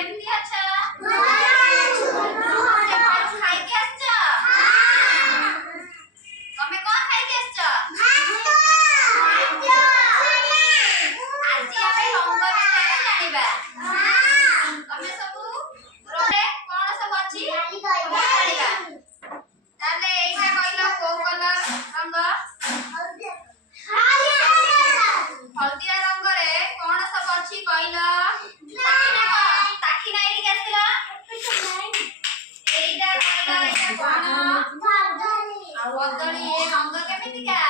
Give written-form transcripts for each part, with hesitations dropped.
केमती अच्छा तमे खाई के आछ तमे कोन खाई के आछ आज आमे रंग विषय जानिबा तमे सब रंगे कोन सब अछि जानिबा ताले एटा कहिलो को कलर रंग हल्दिया रंग रे कोन सब अछि कहिलो ताखी नाइ के आछिलो एटा कहिलो एटा कोन बदली ए रंग केमितिका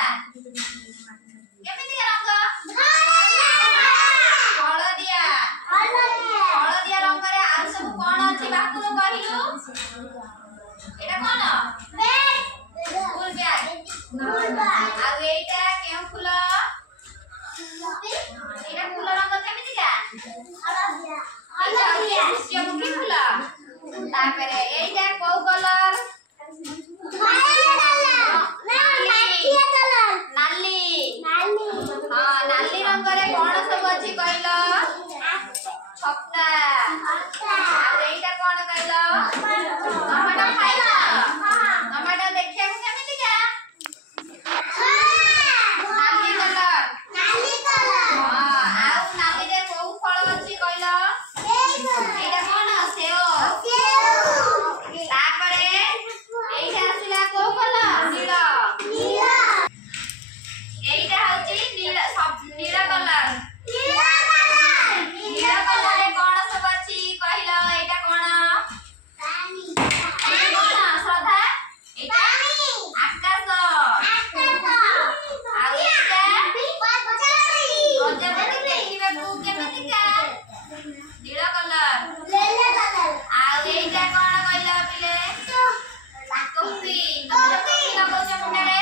रंग हळदिया रंग रे आ सब कोन अछि बाकुनो कहिलो एटा कोन फूल ब्याग आ एटा केउ फूल एटा फूल रंग केमितिका हळदिया सूर्यमुखी फूल तापरे एटा को कलर नाली हां नाली रंग रे कोन सब अछि कहिलो छक्का आ एटा कोन कहिलो टमाटो खाइलो टमाटो देखिया को केमितिका नाली कलर हां आ नाली रे को फल अछि कहिलो एटा कोन सेओ तापरे एटा आसिला को कलर नीला एटा होची नीला सब नीला कलर नीला कलर रे कोन सब अछि कहिलो एटा कोन कोन श्रद्धा एटा आकाश आ एटा प्रजापति देखिबा को केमितिका नीला कलर आ एटा कोन कहिलो पिले टोपी लगो चमुंडरे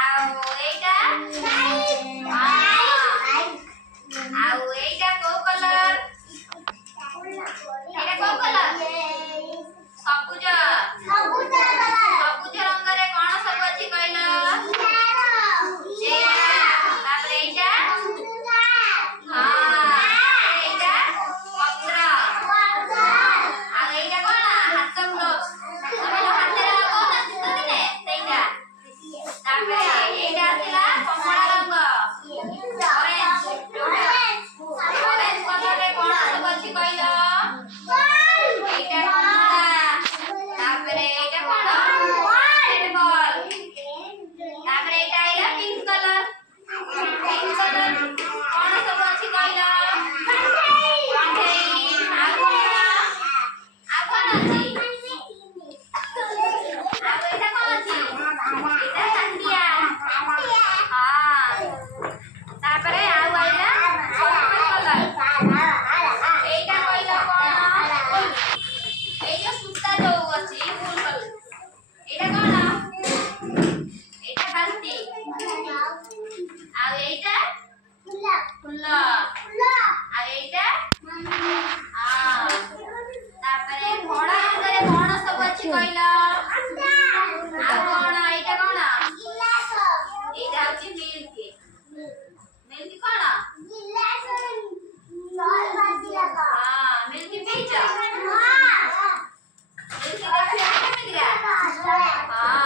आउ एटा आउ एटा को कलर एटा को कलर सबुज रंग रे कोन सब अछि कहिलो चेहरा तापर एटा हां एटा पत्र आ एटा कोन हाथ ग्लोव्स तमे हाथ रे कोन चित्र दिने सेटा तापर एटा आसिला कमला रंग ऑरेंज कलर रे कोन सब अछि कहिलो एटा कमला तापर एटा कोन रेड बॉल तापर एटा आइला पिंक कलर कोन सब अछि कहिलो कंठेई आ कोन अछि आ एटा कोन अछि एटा तांडिया हां तापरे आउ आइला कलर एटा कहिलो कोन ए जो सूता जो अछि फूल कलर एटा कोन एटा बाल्टी आ एटा फूल आ एटा हां तापरे घोड़ा रंग रे कोन सब अछि कहिलो आ कोन एटा कोन एटा अछि मिल्क कोन हां मिल्क पीछ मिल्क देखिया केमितिका हां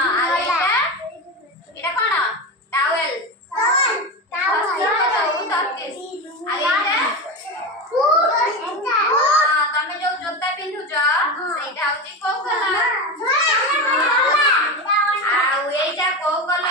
आ एटा कोन टावेल तमे जो जोता पिंधुछ सेटा होची को कलर आ एटा को कलर